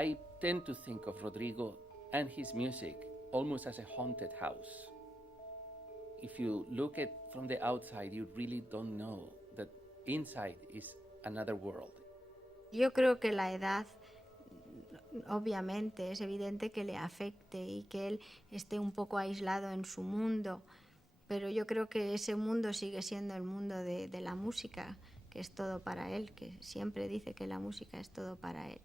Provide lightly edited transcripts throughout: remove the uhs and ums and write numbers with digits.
I tend to think of Rodrigo and his music almost as a haunted house. If you look at from the outside, you really don't know that inside is another world. Yo creo que la edad, obviamente, es evidente que le afecte y que él esté un poco aislado en su mundo, pero yo creo que ese mundo sigue siendo el mundo de la música, que es todo para él, que siempre dice que la música es todo para él.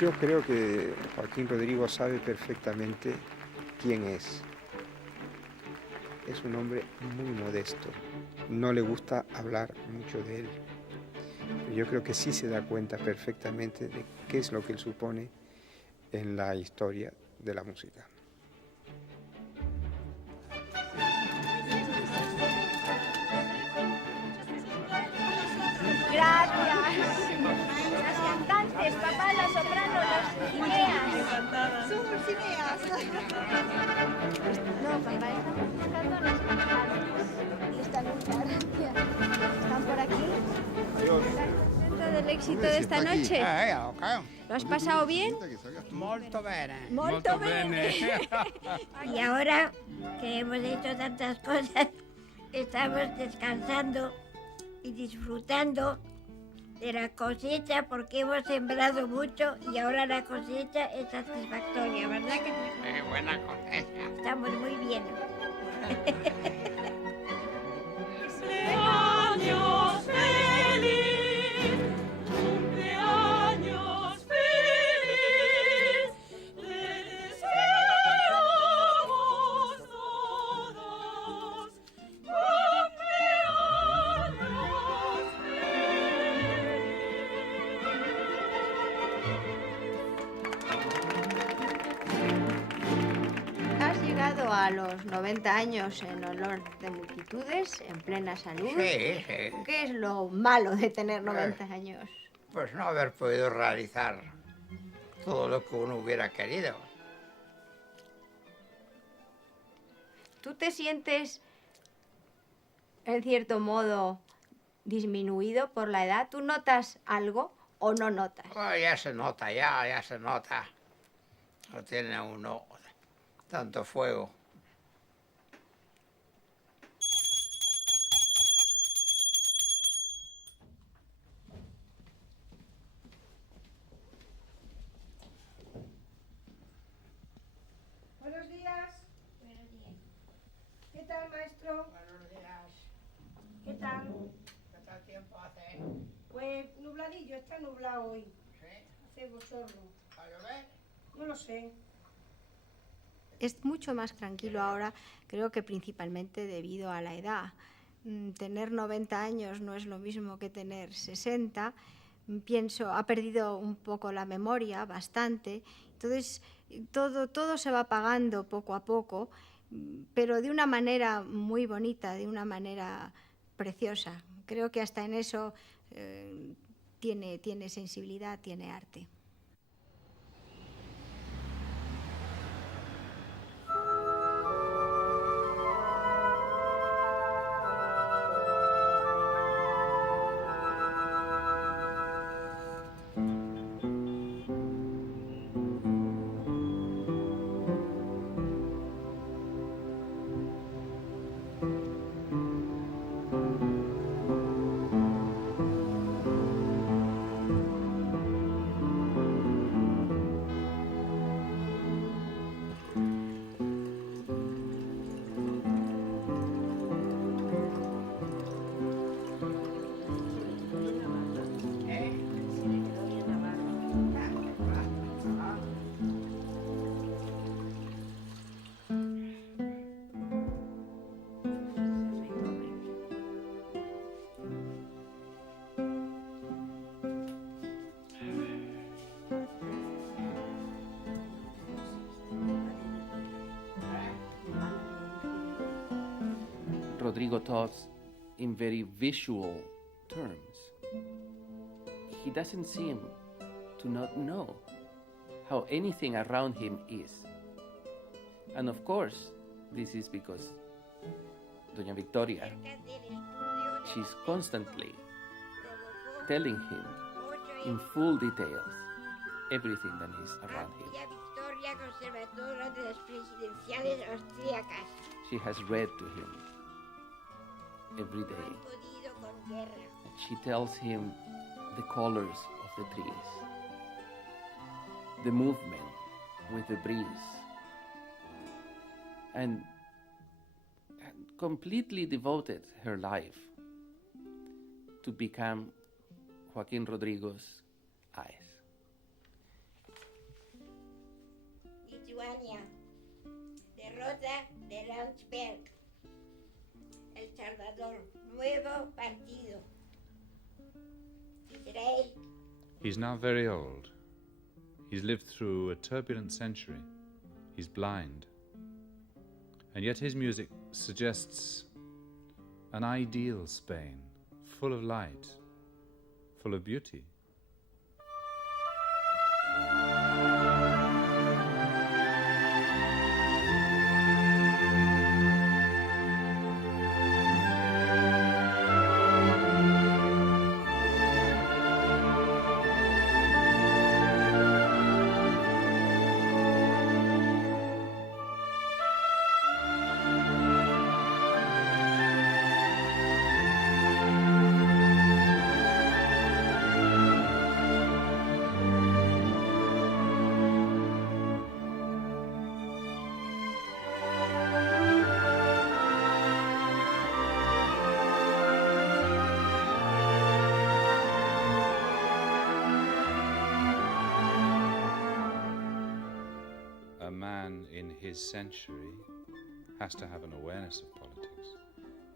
Yo creo que Joaquín Rodrigo sabe perfectamente quién es. Es un hombre muy modesto. No le gusta hablar mucho de él. Pero yo creo que sí se da cuenta perfectamente de qué es lo que él supone en la historia de la música. Gracias. Las cantantes, papá, las sopranos, las cineas. Encantada. Somos cineas. No, papá, estamos buscando a las cantantes. Están en Francia. ¿Están por aquí? Adiós. ¿Estás contento del éxito de esta noche? ¿Lo has pasado bien? Molto bene. Molto bene. Y ahora que hemos hecho tantas cosas, estamos descansando y disfrutando de la cosecha porque hemos sembrado mucho y ahora la cosecha es satisfactoria, ¿verdad que sí? Buena cosecha. Estamos muy bien. Cumpleaños feliz, cumpleaños feliz, te deseamos todos. Has llegado a los 90 años en honor de multitudes, en plena salud. Sí, sí. ¿Qué es lo malo de tener 90 años? Pues no haber podido realizar todo lo que uno hubiera querido. ¿Tú te sientes, en cierto modo, disminuido por la edad? ¿Tú notas algo o no notas? Oh, ya se nota, ya se nota. No tiene uno tanto fuego. Buenos días. ¿Qué tal, maestro? Buenos días. ¿Qué tal? ¿Qué tal tiempo hace? Pues nubladillo, está nublado hoy. ¿Sí? Hace bochorno. ¿Va a llover? No lo sé. Es mucho más tranquilo ahora, creo que principalmente debido a la edad. Tener 90 años no es lo mismo que tener 60. Pienso, ha perdido un poco la memoria, bastante. Entonces, todo se va apagando poco a poco, pero de una manera muy bonita, de una manera preciosa. Creo que hasta en eso tiene sensibilidad, tiene arte. Rodrigo talks in very visual terms. He doesn't seem to not know how anything around him is. And of course, this is because Doña Victoria, she's constantly telling him in full details everything that is around him. Victoria, conservadora de las presidenciales austríacas. She has read to him every day. Han podido con guerra. And she tells him the colors of the trees, the movement with the breeze, and completely devoted her life to become Joaquín Rodrigo's eyes. Lituania, derrota de Landsberg. El Salvador, nuevo partido. Israel. He's now very old. He's lived through a turbulent century. He's blind. And yet his music suggests an ideal Spain, full of light, full of beauty. His century has to have an awareness of politics.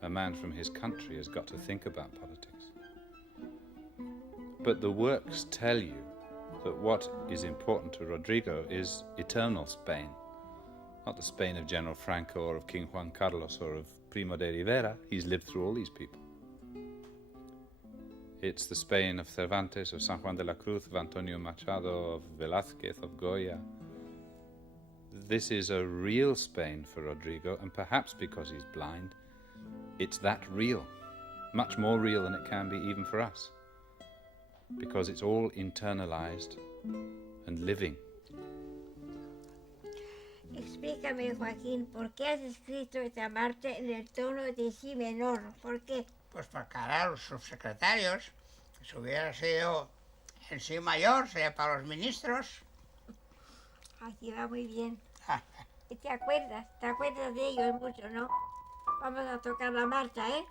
A man from his country has got to think about politics. But the works tell you that what is important to Rodrigo is eternal Spain, not the Spain of General Franco or of King Juan Carlos or of Primo de Rivera. He's lived through all these people. It's the Spain of Cervantes, of San Juan de la Cruz, of Antonio Machado, of Velázquez, of Goya. This is a real Spain for Rodrigo, and perhaps because he's blind, it's that real, much more real than it can be even for us, because it's all internalized and living. Explícame, Joaquín, ¿por qué has escrito esta marcha en el tono de si menor? ¿Por qué? Pues para cara a los subsecretarios, si hubiera sido en si mayor, sería para los ministros. Así va muy bien. ¿Te acuerdas? ¿Te acuerdas de ellos mucho, no? Vamos a tocar la marcha, ¿eh?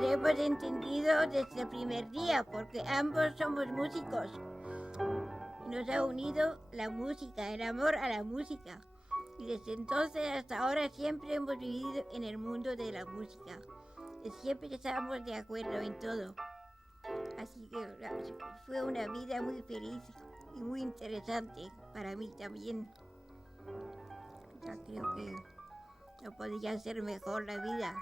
Hemos entendido desde el primer día, porque ambos somos músicos. Nos ha unido la música, el amor a la música. Y desde entonces hasta ahora siempre hemos vivido en el mundo de la música. Y siempre estábamos de acuerdo en todo. Así que fue una vida muy feliz y muy interesante para mí también. Yo creo que no podría ser mejor la vida.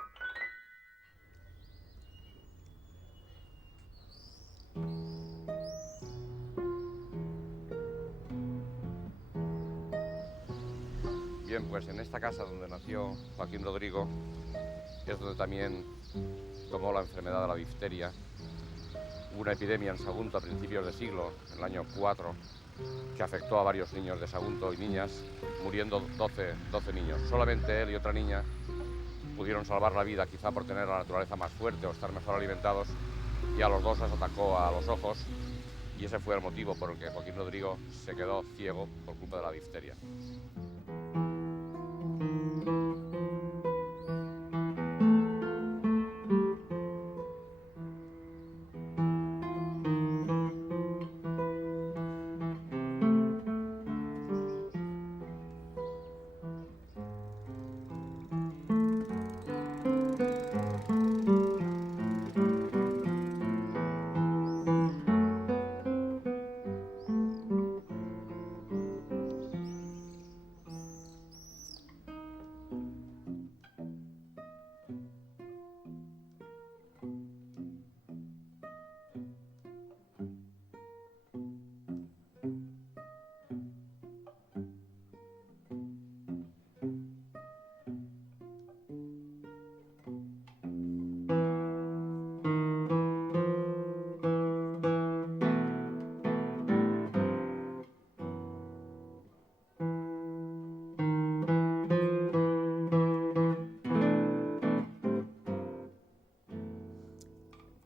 Bien, pues en esta casa donde nació Joaquín Rodrigo es donde también tomó la enfermedad de la difteria. Hubo una epidemia en Sagunto a principios de siglo, en el año 4, que afectó a varios niños de Sagunto y niñas, muriendo 12 niños. Solamente él y otra niña pudieron salvar la vida, quizá por tener la naturaleza más fuerte o estar mejor alimentados, y a los dos les atacó a los ojos y ese fue el motivo por el que Joaquín Rodrigo se quedó ciego por culpa de la difteria.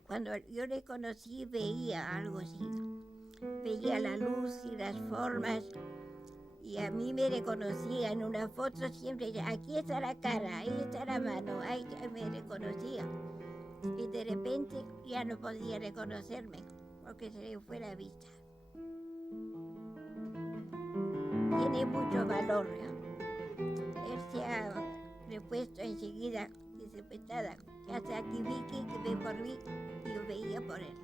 Cuando yo le conocí veía algo así, veía la luz y las formas, y a mí me reconocía en una foto siempre, aquí está la cara, ahí está la mano, ahí me reconocía. Y de repente ya no podía reconocerme, porque se le fue la vista. Tiene mucho valor, ¿no? Él se ha repuesto enseguida, dice, pues nada, ya está aquí Vicky, que ve por mí, y yo veía por él.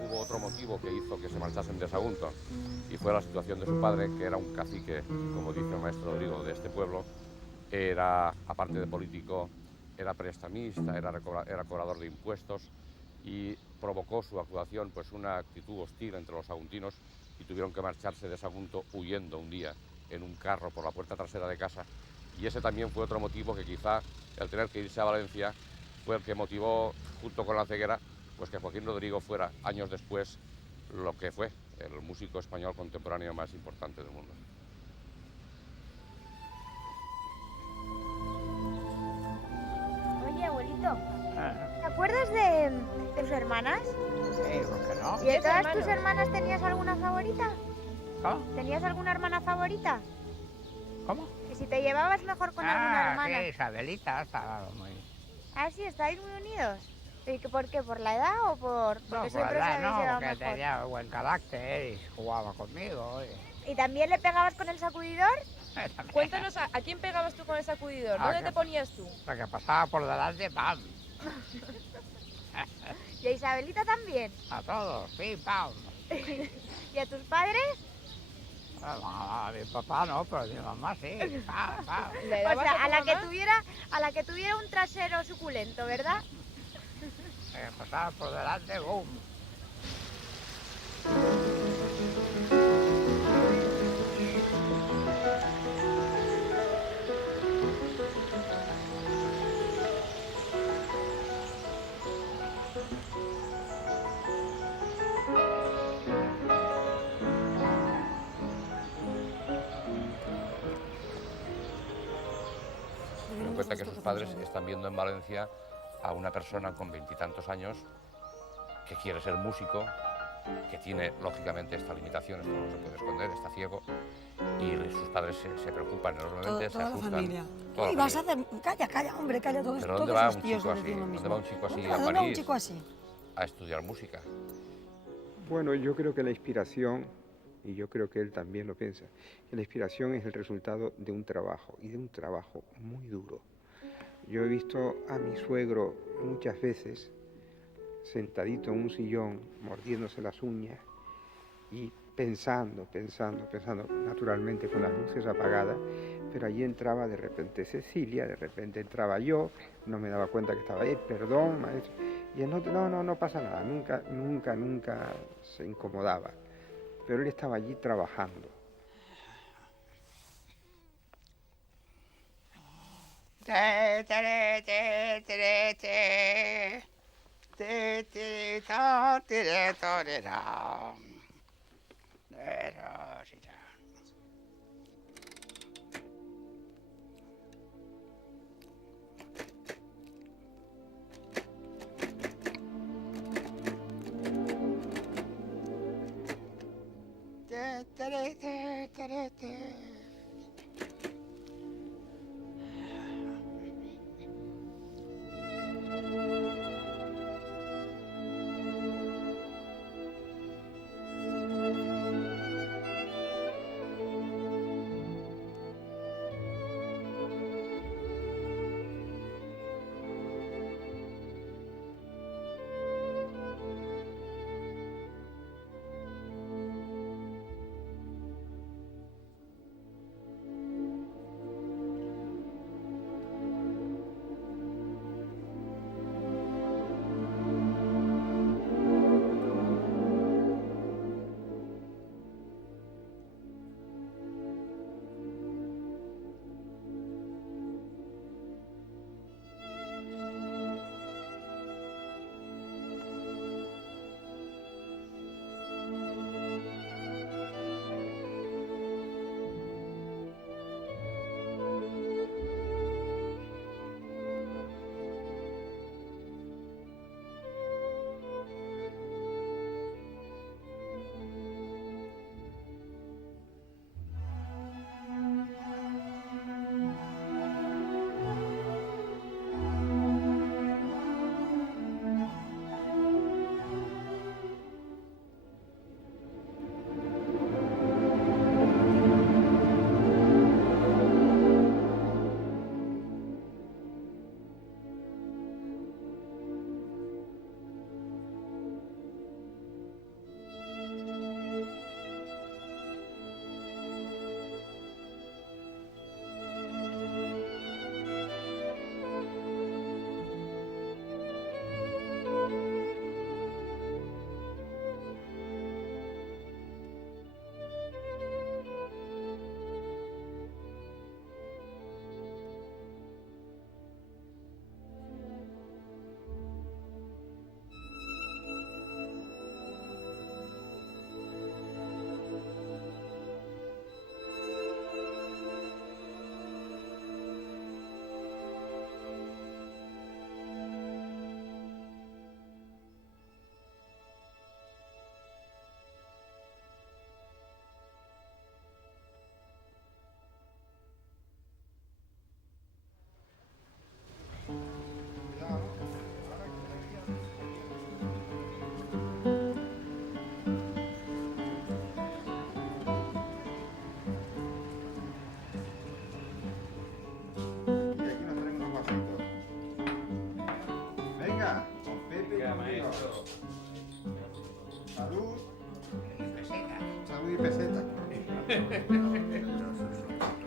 Hubo otro motivo que hizo que se marchasen de Sagunto, y fue la situación de su padre, que era un cacique, como dice el maestro Rodrigo, de este pueblo. Era, aparte de político, era prestamista, era cobrador de impuestos, y provocó su actuación pues una actitud hostil entre los saguntinos, y tuvieron que marcharse de Sagunto huyendo un día en un carro por la puerta trasera de casa. Y ese también fue otro motivo que quizá el tener que irse a Valencia fue el que motivó, junto con la ceguera, pues que Joaquín Rodrigo fuera años después lo que fue el músico español contemporáneo más importante del mundo. Oye, abuelito, ¿te acuerdas de tus hermanas? Sí, ¿por qué no? ¿Y de todas tus hermanas tenías alguna favorita? ¿Cómo? ¿Tenías alguna hermana favorita? ¿Cómo? Que si te llevabas mejor con alguna hermana. Sí, Isabelita estaba muy... Ah, sí, estáis muy unidos. ¿Y por qué? ¿Por la edad o porque No, siempre os habéis no, llevado porque mejor? tenía buen carácter y jugaba conmigo. ¿Y también le pegabas con el sacudidor? Cuéntanos, ¿a quién pegabas tú con el sacudidor? Ah, ¿Dónde que- te ponías tú? La que pasaba por delante, ¡pam! ¿Y a Isabelita también? A todos, ¡pim, pam! ¿Y a tus padres? A mi papá no, pero a mi mamá sí, ¡pam, pam! ¿Le O dabas sea, a a tu mamá? la que tuviera un trasero suculento, ¿verdad? La que pasaba por delante, ¡bum! Ten en cuenta que sus padres están viendo en Valencia a una persona con 20 y tantos años que quiere ser músico, que tiene lógicamente esta limitación, esto no se puede esconder, está ciego, y sus padres se preocupan enormemente, se Toda la asustan. familia. toda Uy, la vas a familia. hacer... Calla, calla, hombre, calla. Todos, ¿Pero dónde todos va los un tíos chico le así? decían lo ¿Dónde mismo. va un chico así ¿Dónde a va un París chico así? a estudiar música? Bueno, yo creo que la inspiración, y yo creo que él también lo piensa, que la inspiración es el resultado de un trabajo, y de un trabajo muy duro. Yo he visto a mi suegro muchas veces sentadito en un sillón, mordiéndose las uñas y pensando, naturalmente con las luces apagadas, pero allí entraba de repente Cecilia, de repente entraba yo, no me daba cuenta que estaba ahí, perdón, maestro, y él no pasa nada, nunca se incomodaba, pero él estaba allí trabajando. Te tere, tere, tere, tere, tere. Te, te, ta, tere, tere, ra. Tere, sí, ta. Te, tere, te, tere, te.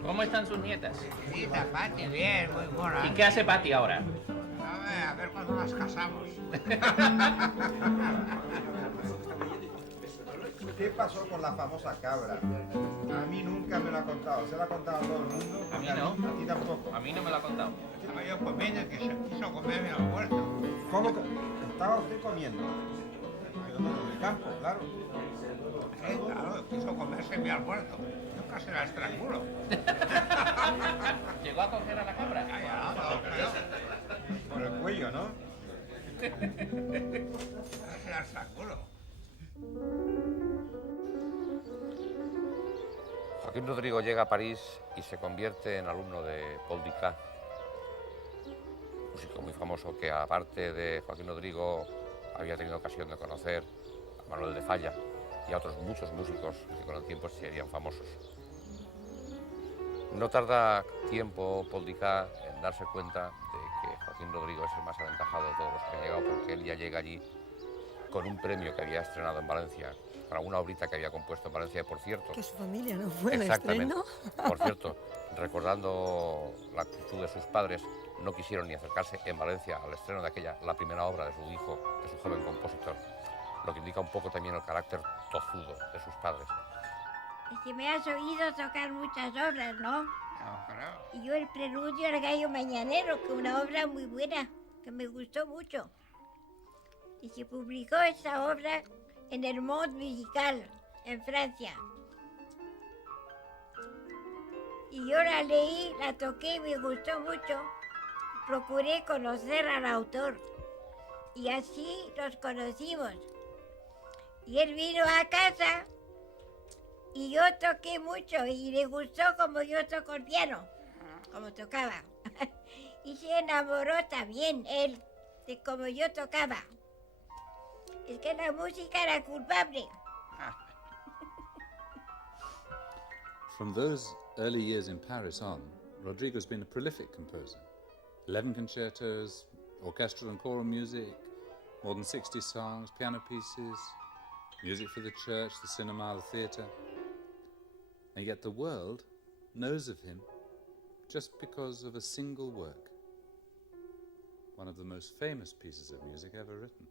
¿Cómo están sus nietas? Sí, está Pati, bien, muy buena. ¿Y qué hace Pati ahora? A ver cuándo las casamos. ¿Qué pasó con la famosa cabra? A mí nunca me lo ha contado. ¿Se lo ha contado a todo el mundo? A mí no. A ti tampoco. A mí no me lo ha contado. Estaba yo comiendo que se quiso comerme al huerto. ¿Cómo? ¿Estaba usted comiendo? En el campo, claro. Sí, claro, quiso comerse mi almuerzo. Yo casi la estrangulo. ¿Llegó a coger a la cabra? Ya, no, pero... Por el cuello, ¿no? Casi la estrangulo. Joaquín Rodrigo llega a París y se convierte en alumno de Paul Dukas, músico muy famoso que, aparte de Joaquín Rodrigo, había tenido ocasión de conocer a Manuel de Falla y a otros muchos músicos que con el tiempo serían famosos. No tarda tiempo Paul Dukas en darse cuenta de que Joaquín Rodrigo es el más aventajado de todos los que han llegado, porque él ya llega allí con un premio que había estrenado en Valencia, con alguna obrita que había compuesto en Valencia, por cierto. Que su familia no fue al Exactamente. estreno. Por cierto, recordando la actitud de sus padres, no quisieron ni acercarse en Valencia al estreno de aquella, la primera obra de su hijo, de su joven compositor, lo que indica un poco también el carácter tozudo de sus padres. Es que me has oído tocar muchas obras, ¿no? No, Y yo el preludio al gallo mañanero, que es una obra muy buena, que me gustó mucho. Y se publicó esa obra en el Monde Musical, en Francia. Y yo la leí, la toqué y me gustó mucho. Procuré conocer al autor. Y así nos conocimos. Y él vino a casa y yo toqué mucho y le gustó como yo toco el piano, como tocaba. Y se enamoró también él de como yo tocaba. Es que la música era culpable. From those early years in Paris on, Rodrigo's been a prolific composer. 11 concertos, orchestral and choral music, more than 60 songs, piano pieces, music for the church, the cinema, the theatre. And yet the world knows of him just because of a single work, one of the most famous pieces of music ever written.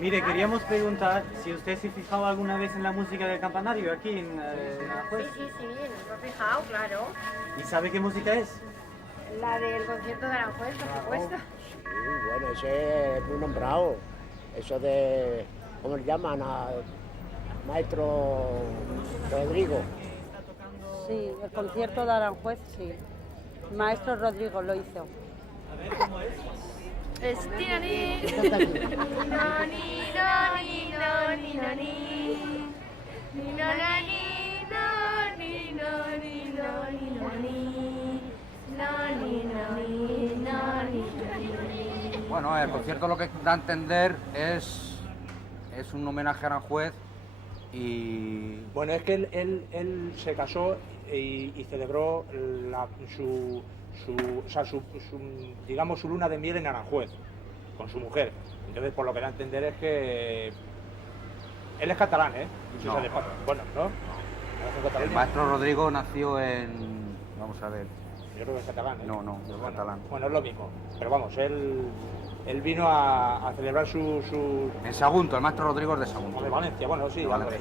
Mire, queríamos preguntar si usted se fijaba alguna vez en la música del campanario aquí en Aranjuez. Sí, me he fijado, claro. ¿Y sabe qué música es? La del concierto de Aranjuez, por supuesto. Sí, bueno, ese es muy nombrado. Eso de, ¿cómo le llaman? Maestro Rodrigo. Sí, el concierto de Aranjuez, sí. Maestro Rodrigo lo hizo. A ver, ¿cómo es? Es tinaní, Bueno, el concierto lo que da a entender es un homenaje a Aranjuez y... Bueno, es que él se casó y celebró digamos, su luna de miel en Aranjuez, con su mujer. Entonces, por lo que da a entender es que... Él es catalán, ¿eh? No. Bueno, ¿no? El maestro Rodrigo nació en... Vamos a ver... Yo creo que es catalán, ¿eh? No es catalán. Bueno, es lo mismo. Pero vamos, él vino a celebrar su... En Sagunto, el maestro Rodrigo es de Sagunto. O de Valencia, bueno, sí. De Valencia.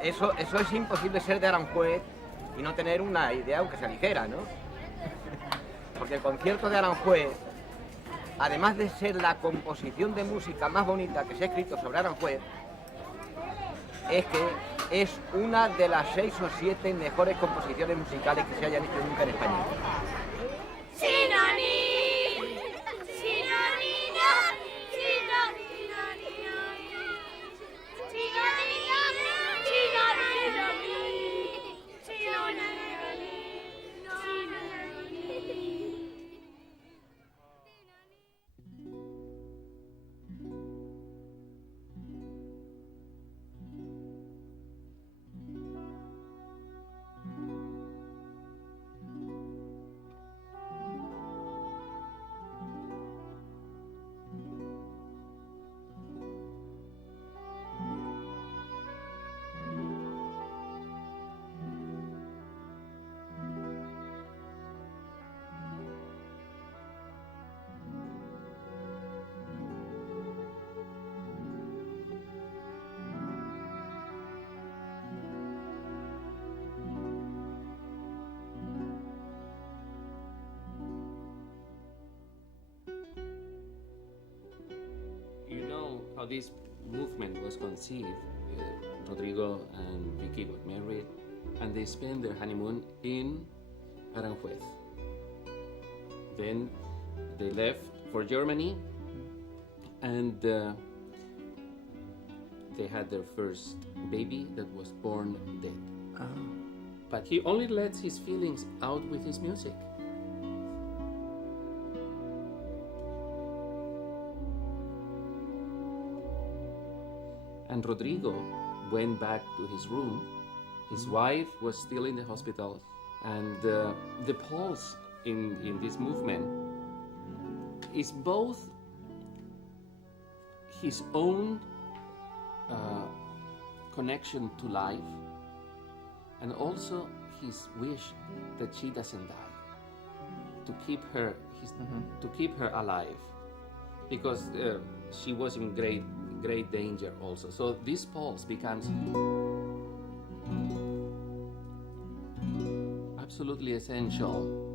Eso es imposible ser de Aranjuez y no tener una idea, aunque sea ligera, ¿no? Porque el concierto de Aranjuez, además de ser la composición de música más bonita que se ha escrito sobre Aranjuez, es que es una de las 6 o 7 mejores composiciones musicales que se hayan hecho nunca en España. You know how this movement was conceived. Rodrigo and Vicky got married, and they spent their honeymoon in Aranjuez. Then they left for Germany, and they had their first baby that was born dead. But he only lets his feelings out with his music. And Rodrigo went back to his room. His wife was still in the hospital, and the pulse in this movement is both his own connection to life and also his wish that she doesn't die, to keep her alive, because she was in great danger also. So this pulse becomes absolutely essential.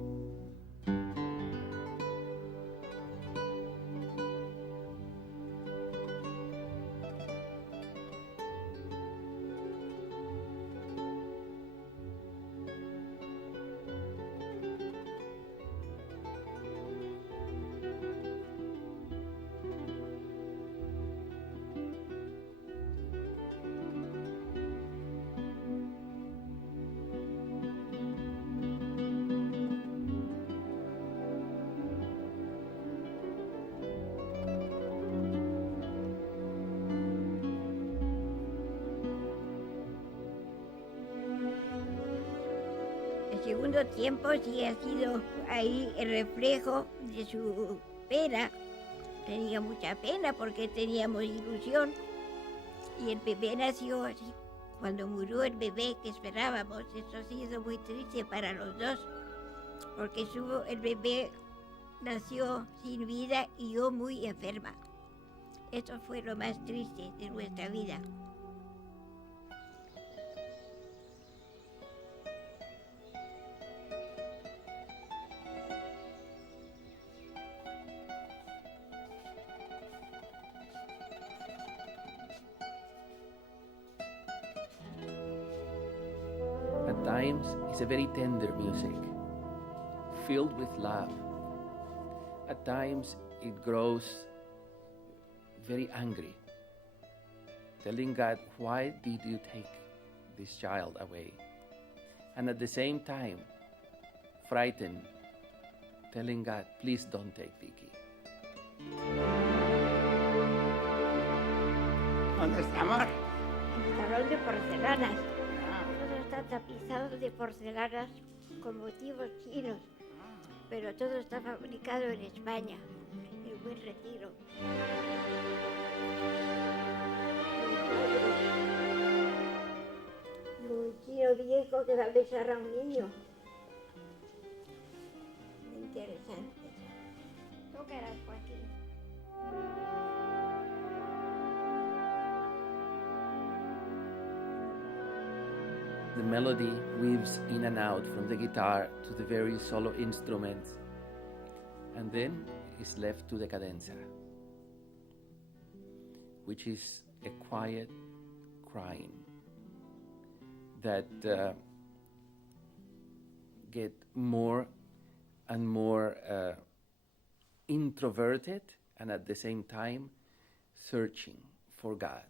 El segundo tiempo sí ha sido ahí el reflejo de su pena. Tenía mucha pena porque teníamos ilusión y el bebé nació así. Cuando murió el bebé que esperábamos, eso ha sido muy triste para los dos, porque el bebé nació sin vida y yo muy enferma. Eso fue lo más triste de nuestra vida. At times, it's a very tender music, filled with love. At times, it grows very angry, telling God, why did you take this child away? And at the same time, frightened, telling God, please don't take Vicky. ¿Dónde estamos? En el salón de porcelanas. Todo está tapizado de porcelanas con motivos chinos, pero todo está fabricado en España, en Buen Retiro. Un chino viejo que va a besar a un niño. Muy interesante. Tócalas, Joaquín. The melody weaves in and out from the guitar to the very solo instruments, and then is left to the cadenza, which is a quiet crying that get more and more introverted, and at the same time searching for God.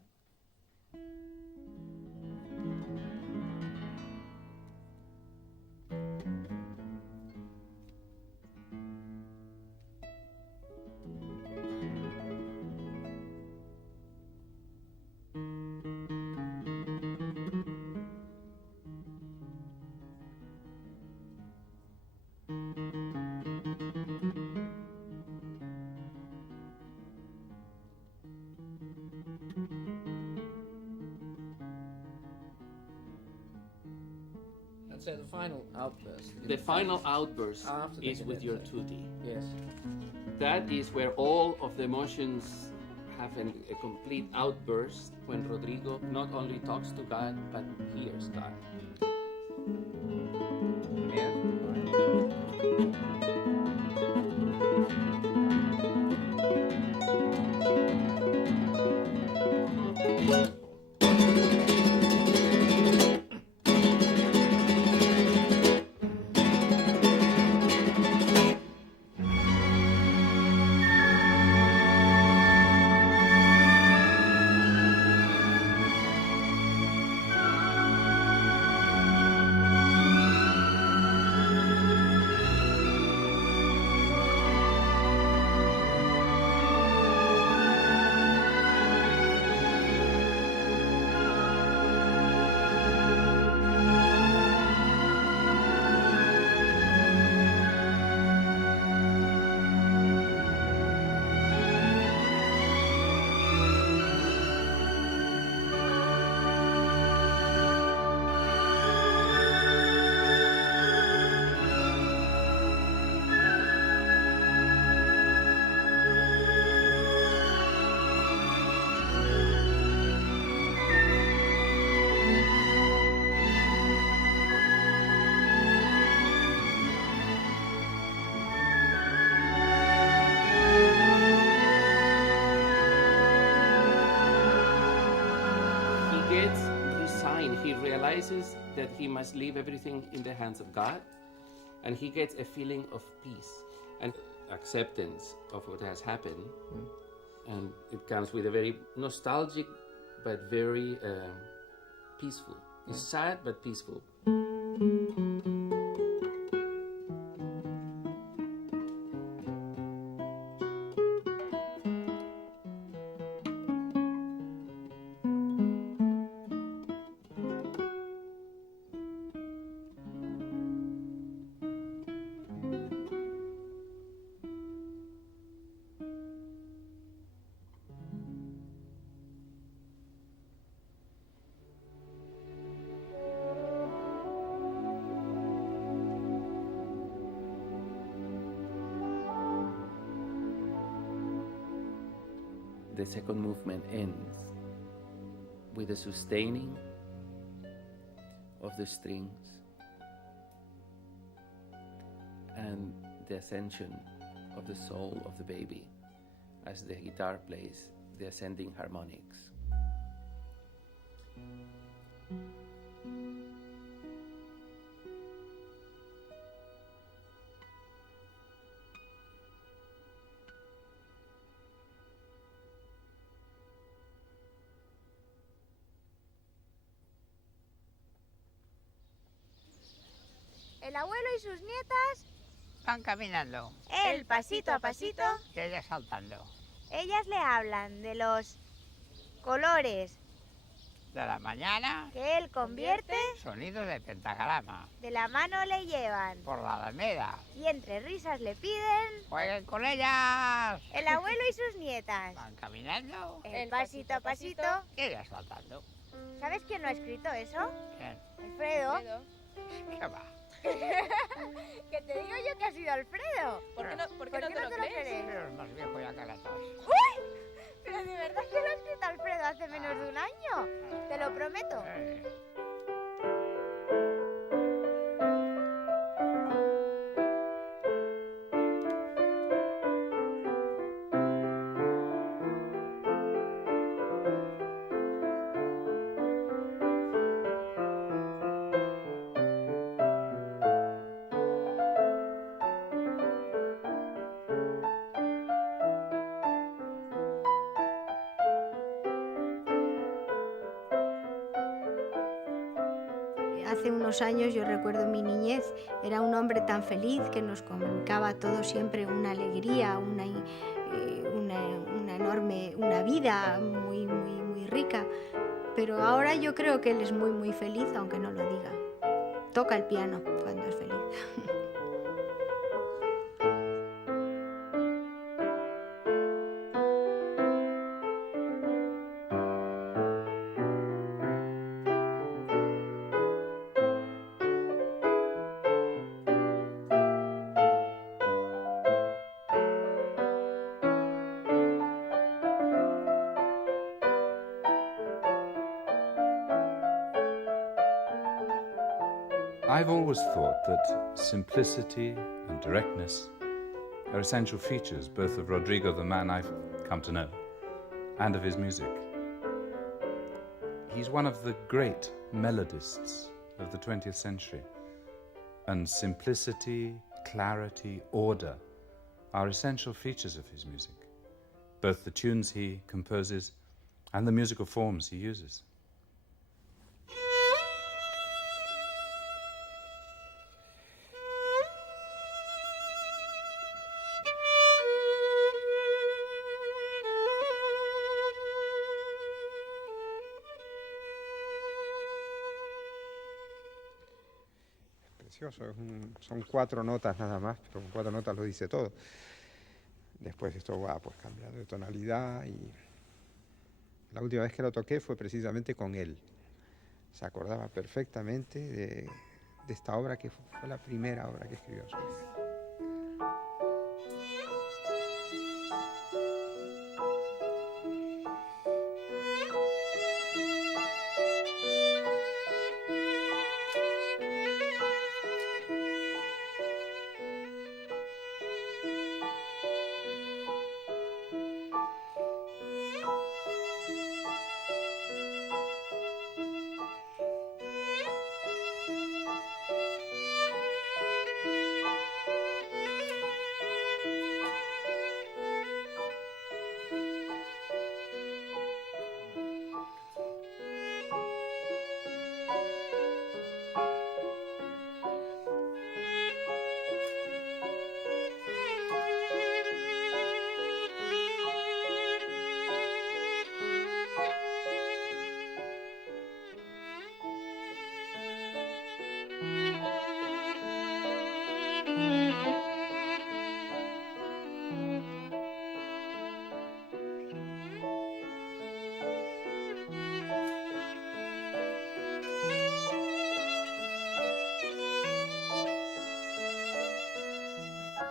So the final outburst. The final outburst After the is with your cadenza. tutti. Yes. That is where all of the emotions have a complete outburst when Rodrigo not only talks to God, but hears God. realizes that he must leave everything in the hands of God, and he gets a feeling of peace and acceptance of what has happened. And it comes with a very nostalgic but very peaceful. It's sad but peaceful. The second movement ends with the sustaining of the strings and the ascension of the soul of the baby as the guitar plays the ascending harmonics. El abuelo y sus nietas Van caminando. él pasito a pasito. Y ella saltando. Ellas le hablan de los colores De la mañana, que él convierte, sonidos de pentagrama. de la mano le llevan Por la alameda. y entre risas le piden. ¡Jueguen con ellas! El abuelo y sus nietas. Van caminando. Él pasito a pasito. Y ella saltando. ¿Sabes quién lo ha escrito eso? Bien. Alfredo. ¿Qué va? Que te digo yo que ha sido Alfredo. ¿Por qué no te lo crees? Pero es más viejo ya que las dos. ¡Uy! Pero de verdad que lo ha escrito Alfredo hace menos de un año. Te lo prometo. Hace unos años, yo recuerdo mi niñez, era un hombre tan feliz que nos comunicaba todo siempre una alegría, una enorme, una vida muy rica. Pero ahora yo creo que él es muy feliz, aunque no lo diga. Toca el piano cuando es feliz. I've always thought that simplicity and directness are essential features both of Rodrigo, the man I've come to know, and of his music. He's one of the great melodists of the 20th century, and simplicity, clarity, order are essential features of his music, both the tunes he composes and the musical forms he uses. Precioso, son 4 notas nada más, pero con 4 notas lo dice todo. Después esto va pues cambiando de tonalidad y la última vez que lo toqué fue precisamente con él. Se acordaba perfectamente de esta obra que fue la primera obra que escribió en su vida.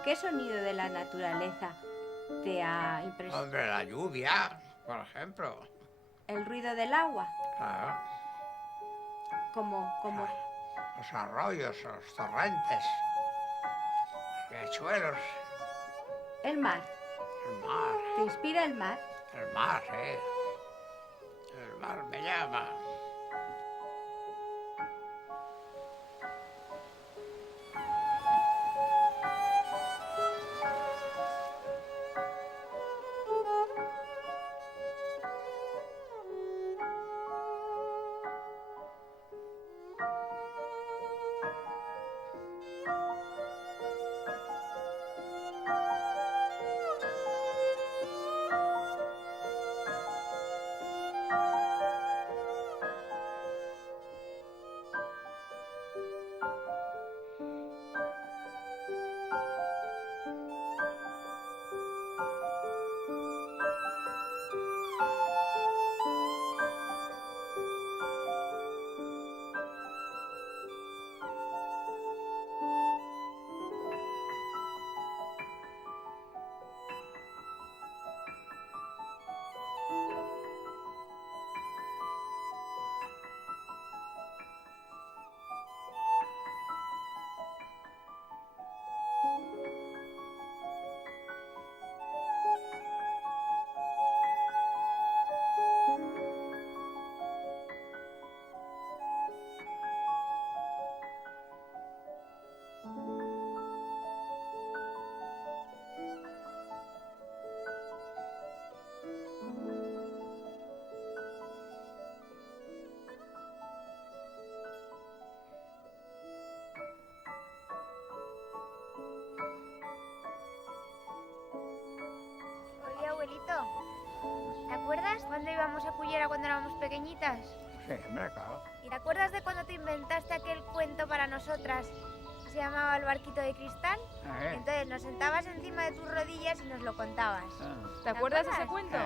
¿Qué sonido de la naturaleza te ha impresionado? Hombre, la lluvia, por ejemplo. ¿El ruido del agua? Claro. Como Los arroyos, los torrentes, los riachuelos, el mar. el mar. ¿Te inspira el mar? El mar, sí. El mar me llama. Oye, abuelito, ¿te acuerdas cuando íbamos a Cullera cuando éramos pequeñitas? Sí, hombre, claro. ¿Y te acuerdas de cuando te inventaste aquel cuento para nosotras que se llamaba El barquito de cristal? Entonces nos sentabas encima de tus rodillas y nos lo contabas. ¿Te acuerdas de ese cuento?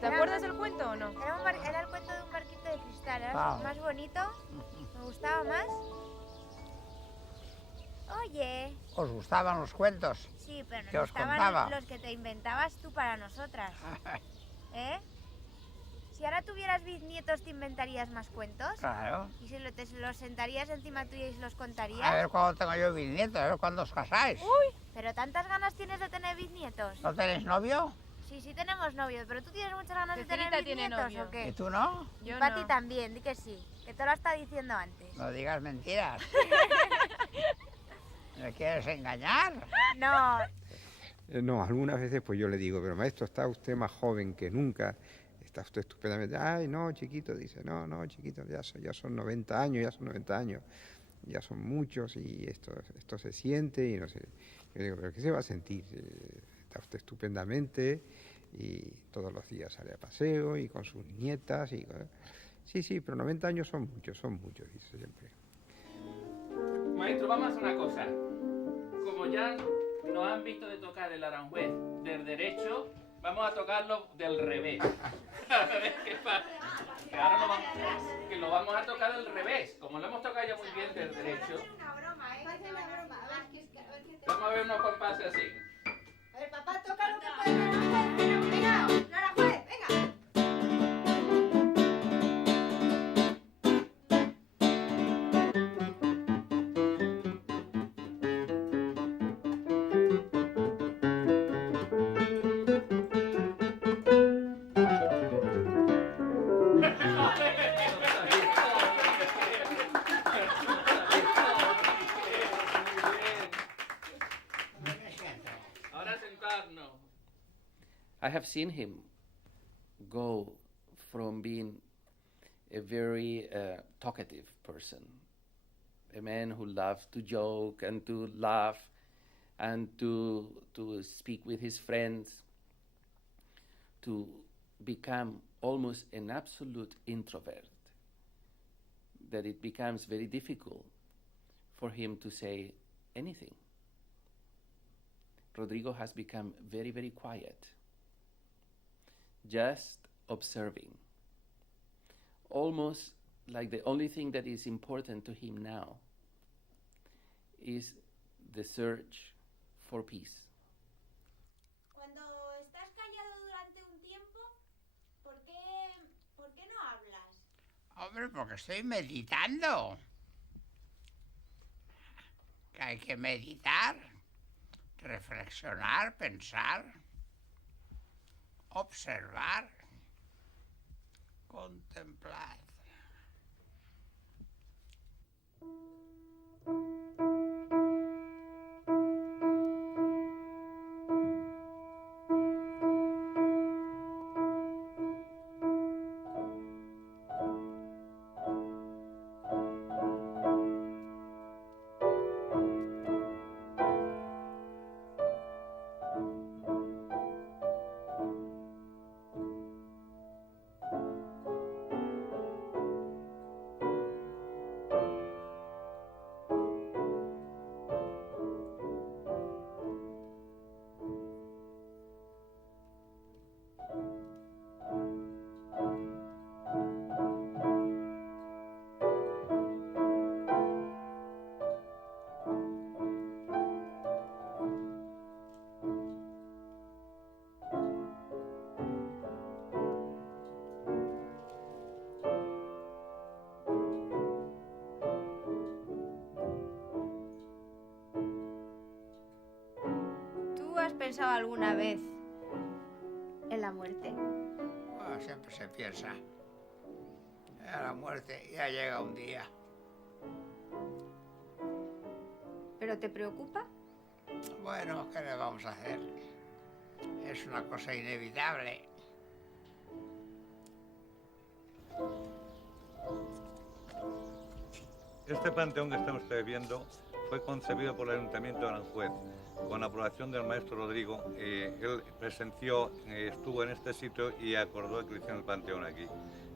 ¿Te acuerdas del cuento o no? Era el cuento de un barquito de cristal, era Ah. más bonito, me gustaba más. Oye, ¿Os gustaban los cuentos? sí, pero ¿Qué nos os gustaban contaba? los que te inventabas tú para nosotras. ¿Eh? Si ahora tuvieras bisnietos, ¿te inventarías más cuentos? Claro. ¿Y si te los sentarías encima tuya y se los contarías? A ver cuándo tengo yo bisnietos, a ver cuándo os casáis. ¡Uy! ¿Pero tantas ganas tienes de tener bisnietos? ¿No tenéis novio? Sí, tenemos novio, pero tú tienes muchas ganas de tener Cecinita tiene bisnietos, novio. ¿o qué? ¿Y tú no? Yo Pati no. también, di que sí, que te lo está diciendo antes. No digas mentiras. ¿Me quieres engañar? No, No, algunas veces pues yo le digo, pero maestro, está usted más joven que nunca, está usted estupendamente. Ay, no, chiquito, dice, no, chiquito, ya son 90 años, ya son muchos y esto se siente y no sé. Yo digo, pero ¿qué se va a sentir? Está usted estupendamente y todos los días sale a paseo y con sus nietas. Sí, pero 90 años son muchos, dice siempre. Maestro, vamos a hacer una cosa. Como ya nos han visto de tocar el Aranjuez del derecho, vamos a tocarlo del revés. A ver qué pasa. Que ahora lo vamos a tocar del revés. Como lo hemos tocado ya muy bien del derecho, vamos a ver unos compases así. A ver, papá, toca lo que puedes. Venga, Aranjuez, venga. Ahora sentarnos. I have seen him go from being a very talkative person, a man who loved to joke and to laugh and to speak with his friends, to become almost an absolute introvert, that it becomes very difficult for him to say anything. Rodrigo has become very, very quiet, just observing, almost like the only thing that is important to him now is the search for peace. Cuando estás callado durante un tiempo, ¿por qué no hablas? Hombre, porque estoy meditando. Que hay que meditar, reflexionar, pensar, observar, contemplar. ¿Tú has pensado alguna vez en la muerte? Bueno, siempre se piensa. A la muerte ya llega un día. ¿Pero te preocupa? Bueno, ¿qué le vamos a hacer? Es una cosa inevitable. Este panteón que están ustedes viendo fue concebido por el Ayuntamiento de Aranjuez con aprobación del maestro Rodrigo. Él presenció, estuvo en este sitio y acordó que hicieran el panteón aquí.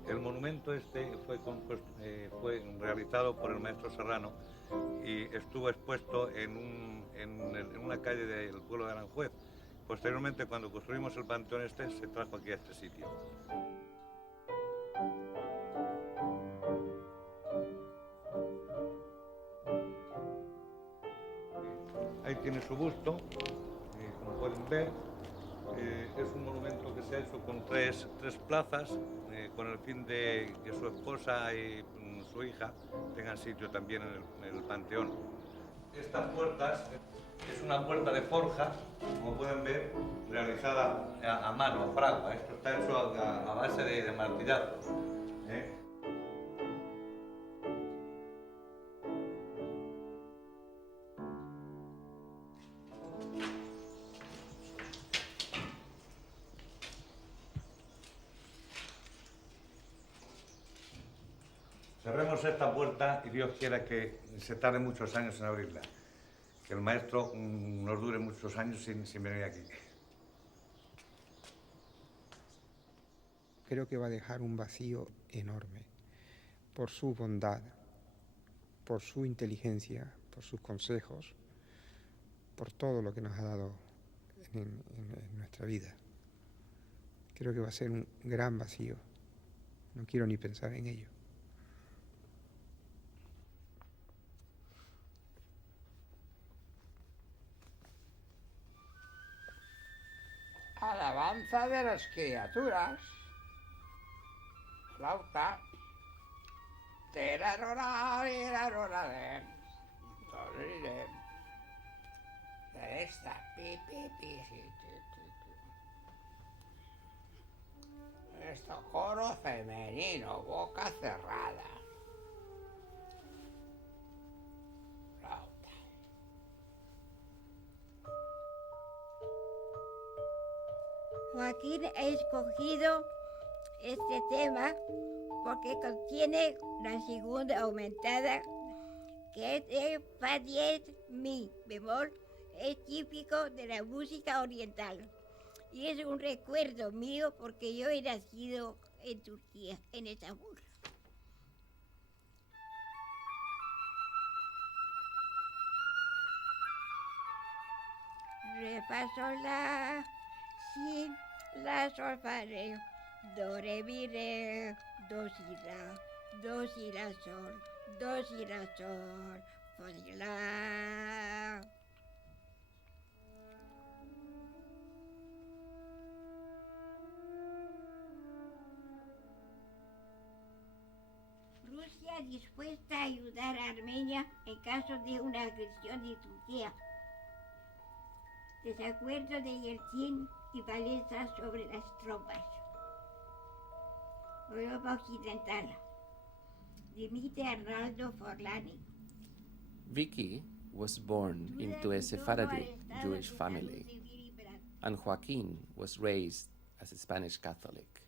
El monumento este fue realizado por el maestro Serrano y estuvo expuesto en una calle del pueblo de Aranjuez. Posteriormente, cuando construimos el panteón este, se trajo aquí a este sitio. Ahí tiene su busto, como pueden ver. Es un monumento que se ha hecho con tres plazas, con el fin de que su esposa y su hija tengan sitio también en el panteón. Estas puertas es una puerta de forja, como pueden ver, realizada a mano, a fragua. Esto está hecho a base de martillazos. Cerremos esta puerta y Dios quiera que se tarde muchos años en abrirla. Que el maestro nos dure muchos años sin venir aquí. Creo que va a dejar un vacío enorme por su bondad, por su inteligencia, por sus consejos, por todo lo que nos ha dado en nuestra vida. Creo que va a ser un gran vacío. No quiero ni pensar en ello. Alabanza de las criaturas. Flauta. De esta. Pi, pi, pi, sí, Esto coro femenino, boca cerrada. Flauta. Joaquín ha escogido este tema porque contiene la segunda aumentada, que es de fa 10 mi bemol, es típico de la música oriental. Y es un recuerdo mío porque yo he nacido en Turquía, en Estambul. Re, fa, sol, la, si, la, sol, fa, re, do, re, mi, re, do, si, la, sol, do, si, la, sol, fa, si, la. está dispuesta a ayudar a Armenia en caso de una agresión de Turquía. Desacuerdo de Yeltsin y palestras sobre las tropas. Europa Occidental. Dimite Arnaldo Forlani. Vicky was born into a Sephardic Jewish family, and Joaquin was raised as a Spanish Catholic.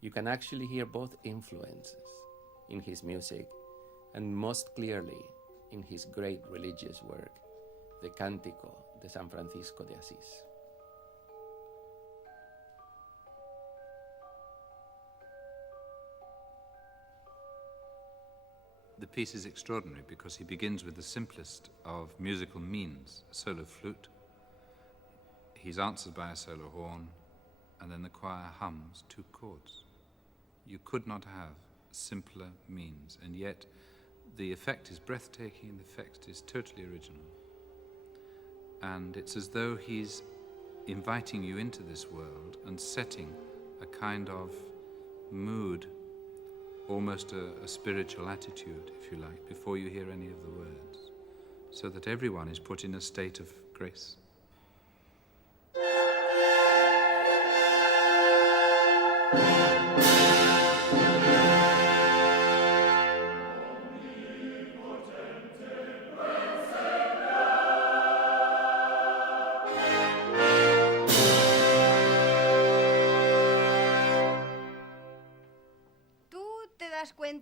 You can actually hear both influences in his music, and most clearly in his great religious work, the Cántico de San Francisco de Asís. The piece is extraordinary because he begins with the simplest of musical means, a solo flute. He's answered by a solo horn, and then the choir hums 2 chords. You could not have simpler means, and yet the effect is breathtaking, the effect is totally original. And it's as though he's inviting you into this world and setting a kind of mood, almost a spiritual attitude, if you like, before you hear any of the words, so that everyone is put in a state of grace.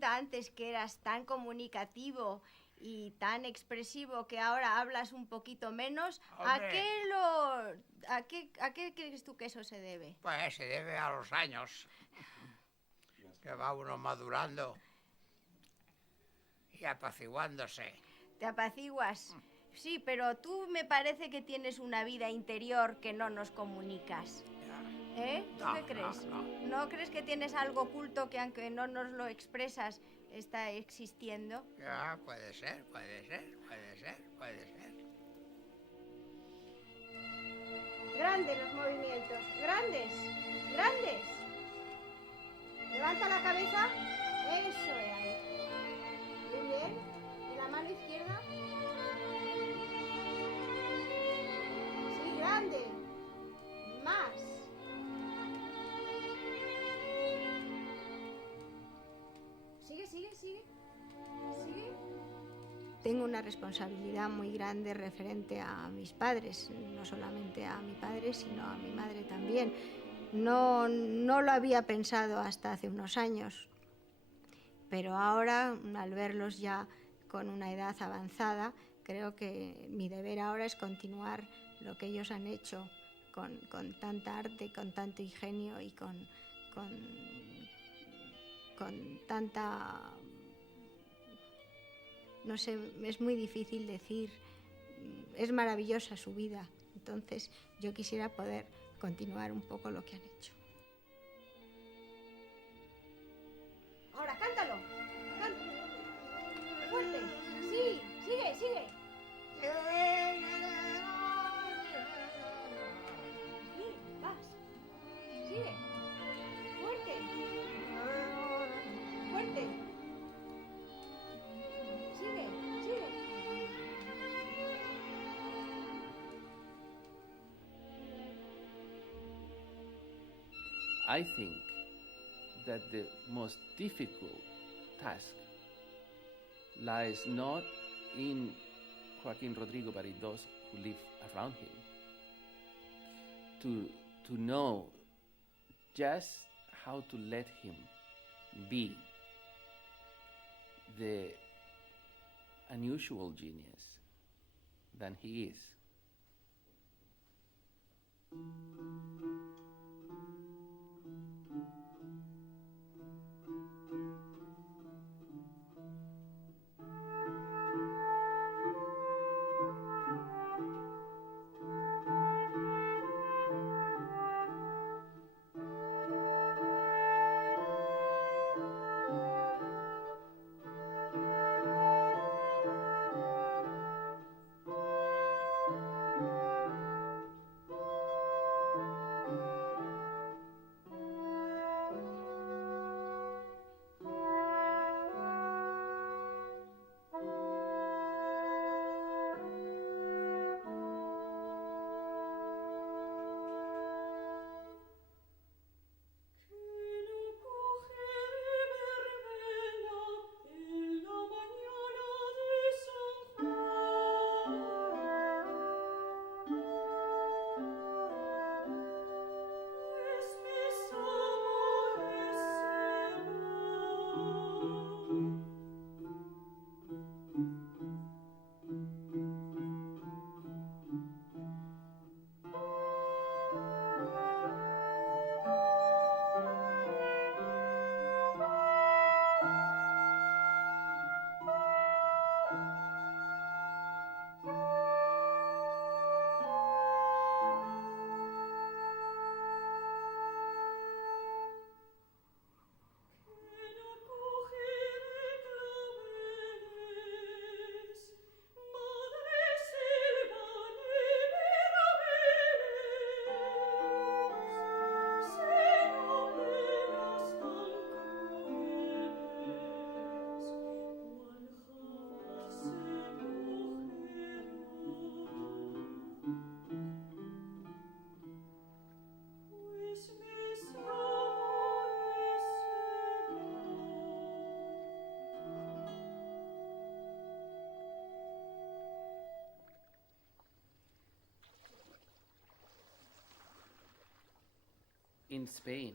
Antes que eras tan comunicativo y tan expresivo que ahora hablas un poquito menos, ¿a qué crees tú que eso se debe? Pues se debe a los años, que va uno madurando y apaciguándose. ¿Te apaciguas? Sí, pero tú me parece que tienes una vida interior que no nos comunicas. ¿Eh? ¿Tú qué crees? ¿No crees que tienes algo oculto que aunque no nos lo expresas está existiendo? Ya, puede ser, puede ser, puede ser, puede ser. Grandes los movimientos, grandes, grandes. Levanta la cabeza, eso es ahí. Muy bien, y la mano izquierda. Sí, grande, más. Sigue. Tengo una responsabilidad muy grande referente a mis padres, no solamente a mi padre, sino a mi madre también. No lo había pensado hasta hace unos años, pero ahora, al verlos ya con una edad avanzada, creo que mi deber ahora es continuar lo que ellos han hecho con tanta arte, con tanto ingenio y con tanta... No sé, es muy difícil decir, es maravillosa su vida, entonces yo quisiera poder continuar un poco lo que han hecho. Ahora, cántalo, fuerte, sí, sigue. Sí, vas, sigue, fuerte. Sigue. I think that the most difficult task lies not in Joaquin Rodrigo, but in those who live around him. To know just how to let him be the unusual genius than he is. in Spain,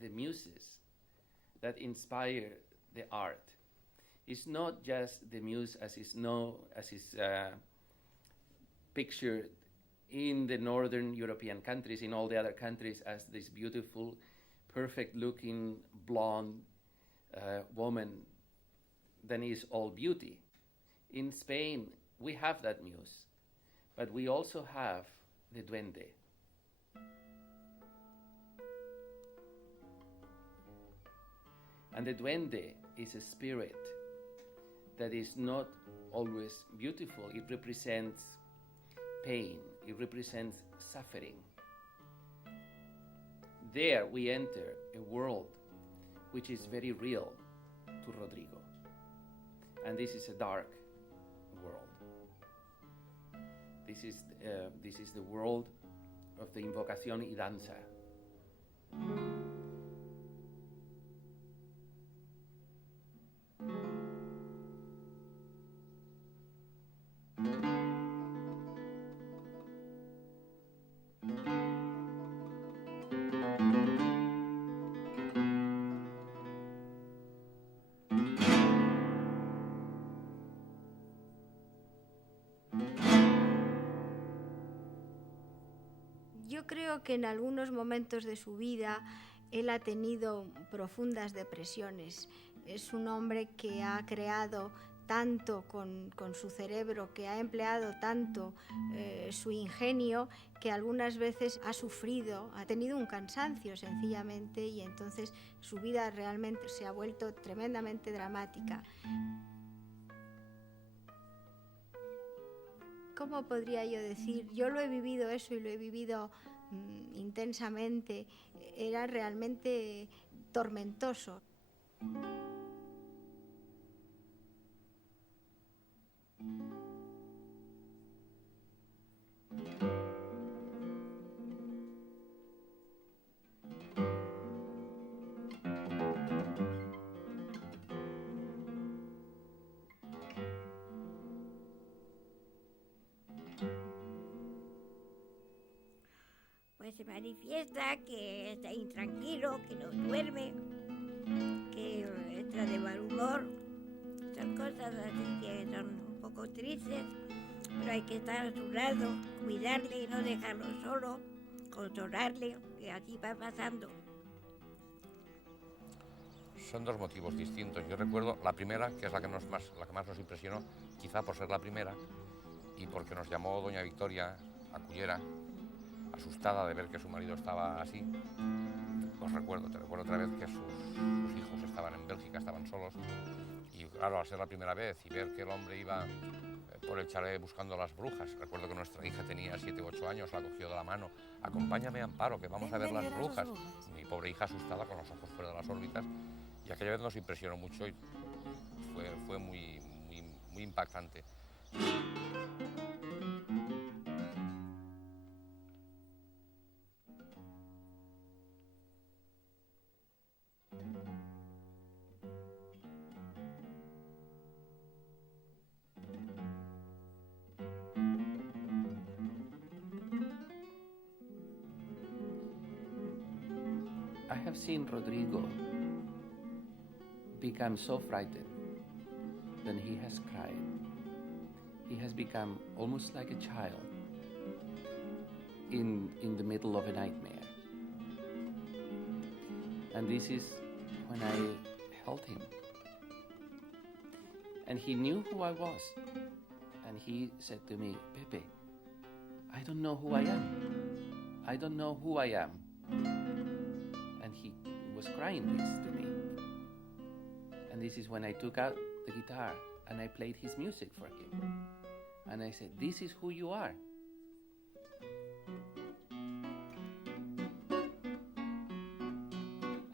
the muses that inspire the art is not just the muse as is pictured in the northern European countries, in all the other countries, as this beautiful, perfect-looking, blonde woman that is all beauty. In Spain, we have that muse, but we also have the duende. And the duende is a spirit that is not always beautiful. It represents pain, it represents suffering. There we enter a world which is very real to Rodrigo. And this is a dark world. This is the world of the invocación y danza. Yo creo que en algunos momentos de su vida él ha tenido profundas depresiones. Es un hombre que ha creado tanto con su cerebro, que ha empleado tanto su ingenio, que algunas veces ha sufrido, ha tenido un cansancio sencillamente, y entonces su vida realmente se ha vuelto tremendamente dramática. ¿Cómo podría yo decir? Yo lo he vivido eso y lo he vivido intensamente. Era realmente tormentoso. Pues se manifiesta que está intranquilo, que no duerme, que entra de mal humor. Son cosas así que son un poco tristes, pero hay que estar a su lado, cuidarle y no dejarlo solo, consolarle, que así va pasando. Son dos motivos distintos. Yo recuerdo la primera, que es la que más nos impresionó, quizá por ser la primera, y porque nos llamó doña Victoria a Cullera, asustada de ver que su marido estaba así. Te recuerdo otra vez que sus hijos estaban en Bélgica, estaban solos, y claro, al ser la primera vez y ver que el hombre iba por el chalet buscando a las brujas. Recuerdo que nuestra hija tenía 7 u 8 años, la cogió de la mano: acompáñame, Amparo, que vamos a ver las brujas. Mi pobre hija asustada, con los ojos fuera de las órbitas, y aquella vez nos impresionó mucho y fue muy impactante. I have seen Rodrigo become so frightened that he has cried. He has become almost like a child in the middle of a nightmare. And this is when I held him. And he knew who I was. And he said to me, Pepe, I don't know who I am. I don't know who I am. And he was crying this to me. And this is when I took out the guitar and I played his music for him. And I said, this is who you are.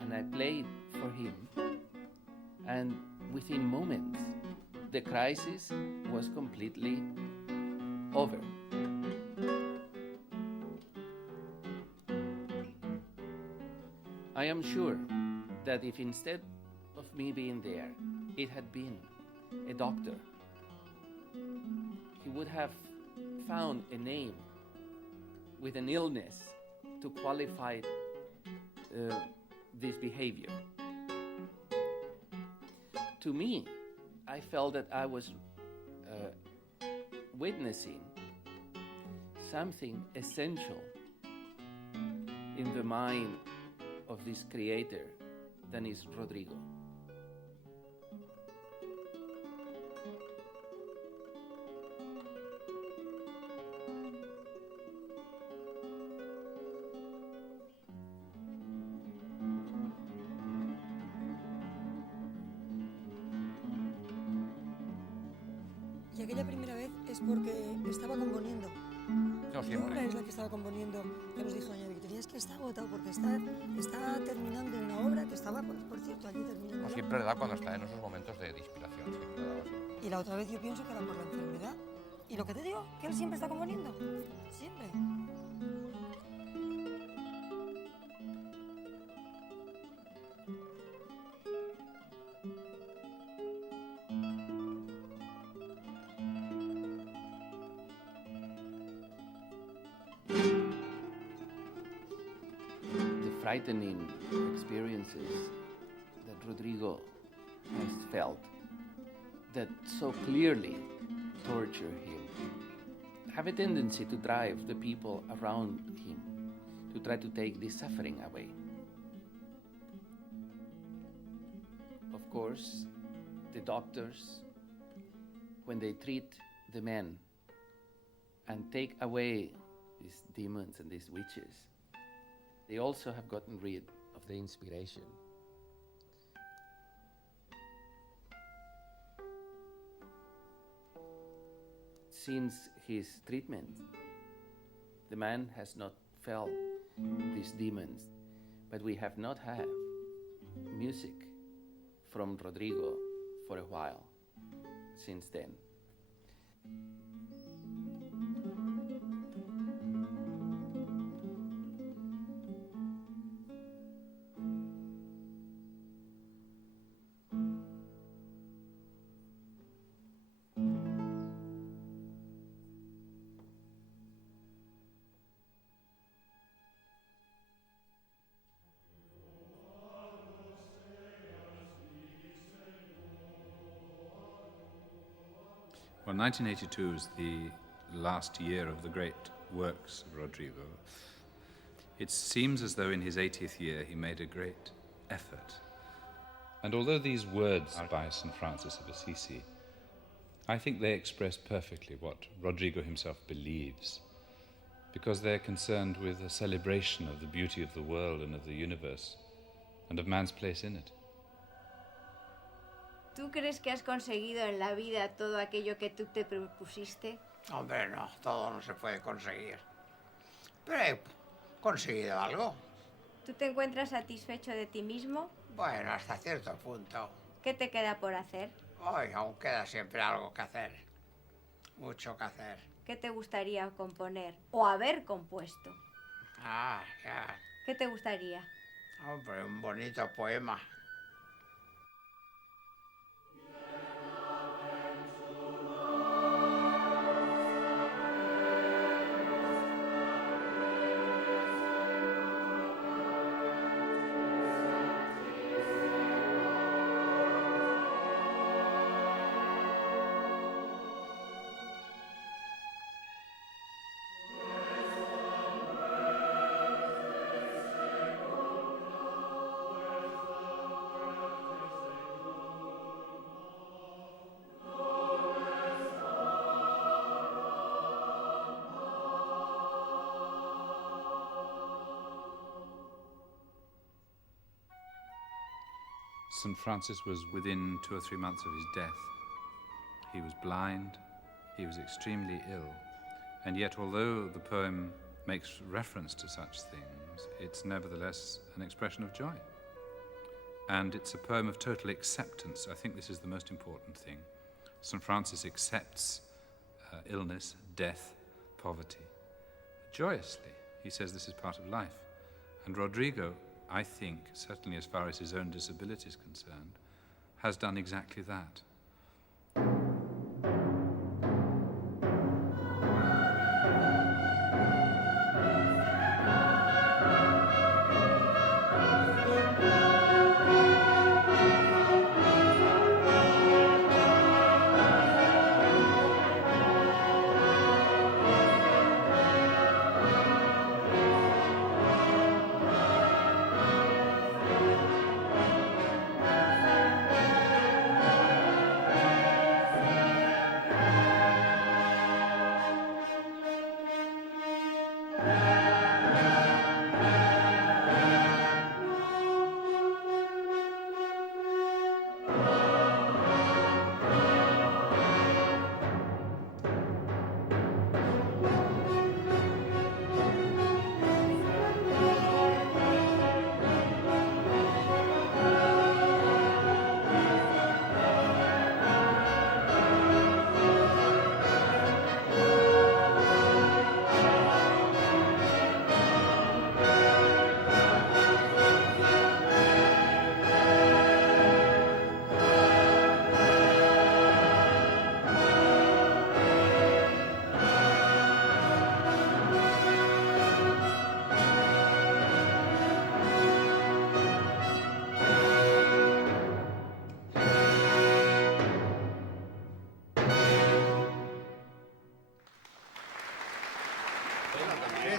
And I played for him. And within moments, the crisis was completely over. I am sure that if instead of me being there, it had been a doctor, he would have found a name with an illness to qualify this behavior. To me, I felt that I was witnessing something essential in the mind of this creator that is Rodrigo. Y aquella primera vez es porque estaba componiendo. No ¿Qué siempre. obra es la que estaba componiendo? Ya nos dijo doña Victoria, es que está agotado porque está terminando una obra que estaba, por cierto, allí terminando. No siempre le da cuando está en esos momentos de inspiración. Siempre le da así. Y la otra vez yo pienso que era por la enfermedad. Y lo que te digo, que él siempre está componiendo. Siempre. Frightening experiences that Rodrigo has felt that so clearly torture him have a tendency to drive the people around him to try to take this suffering away. Of course, the doctors, when they treat the men and take away these demons and these witches, they also have gotten rid of the inspiration. Since his treatment, the man has not felt these demons, but we have not had music from Rodrigo for a while since then. Well, 1982 is the last year of the great works of Rodrigo. It seems as though in his 80th year he made a great effort. And although these words are by St. Francis of Assisi, I think they express perfectly what Rodrigo himself believes, because they're concerned with a celebration of the beauty of the world and of the universe, and of man's place in it. ¿Tú crees que has conseguido en la vida todo aquello que tú te propusiste? Hombre, no, todo no se puede conseguir. Pero he conseguido algo. ¿Tú te encuentras satisfecho de ti mismo? Bueno, hasta cierto punto. ¿Qué te queda por hacer? Hoy aún queda siempre algo que hacer. Mucho que hacer. ¿Qué te gustaría componer o haber compuesto? Ah, ya. ¿Qué te gustaría? Hombre, un bonito poema. St. Francis was within 2 or 3 months of his death. He was blind, he was extremely ill, and yet although the poem makes reference to such things, it's nevertheless an expression of joy. And it's a poem of total acceptance. I think this is the most important thing. St. Francis accepts illness, death, poverty, joyously. He says this is part of life. And Rodrigo, I think, certainly as far as his own disability is concerned, has done exactly that.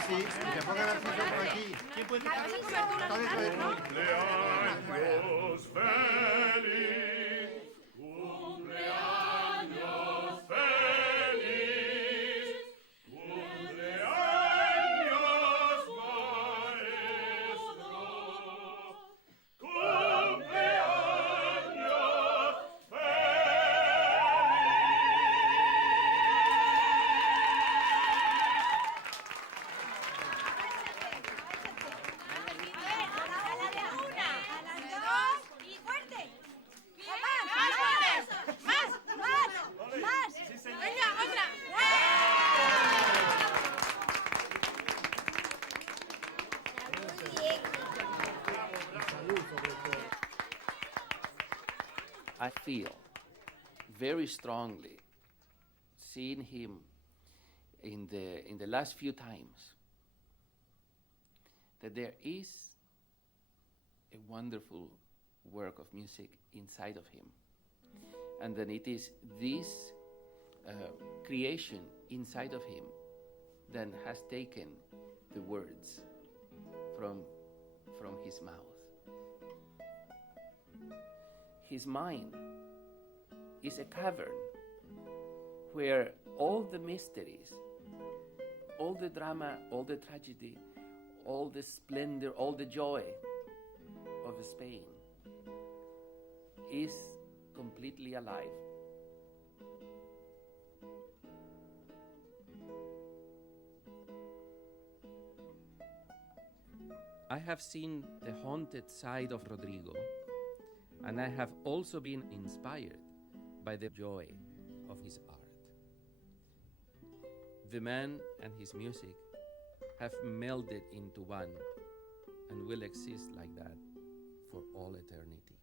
Sí, y se pongan así por aquí. ¿Quién puede quitar? Cumpleaños feliz, cumpleaños feliz, cumpleaños maestro, cumpleaños I feel very strongly, seeing him in the last few times, that there is a wonderful work of music inside of him. And then it is this creation inside of him that has taken the words from his mouth. His mind is a cavern where all the mysteries, all the drama, all the tragedy, all the splendor, all the joy of Spain is completely alive. I have seen the haunted side of Rodrigo, and I have also been inspired by the joy of his art. The man and his music have melded into one and will exist like that for all eternity.